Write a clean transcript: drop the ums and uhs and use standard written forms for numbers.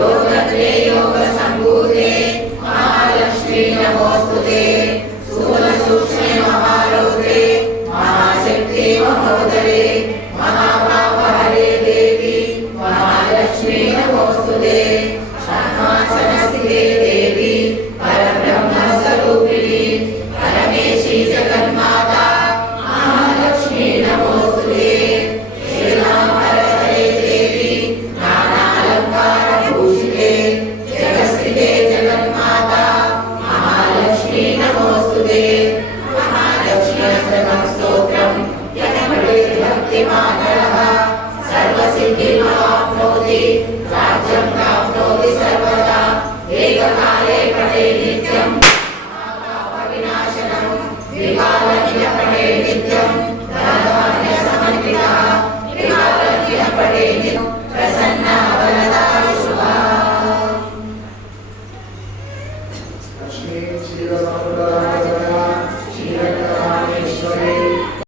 योगत्रे योगसम्भूते महालक्ष्मी नमोस्तुते स्थूलसूक्ष्मे महारौद्रे महाशक्ति महोदरे महापापहरे देवी महालक्ष्मी नमोस्तुते पद्मासनस्थिते देवी परब्रह्मस्वरूपिणी परमेशी जगन्माता महालक्ष्मी नमोस्तुते श्रीरामहरे देवी नानालङ्कारभूषिते जगस्थिते जगन्माता महालक्ष्मी नमोस्तुते महालक्ष्म्यष्टकं स्तोत्रं यः पठेत् भक्तिमानः सर्वसिद्धिमाप्नोति राज्यं प्राप्नोति सर्वदा एककाले पठेत् नित्यं महापापविनाशनं विकालज्ञ पठेत् नित्यं धनधान्यसमन्वितः विकालज्ञ पठेत् नित्यं प्रसन्ना वरदा शुभा। लक्ष्मी क्षीरसागरा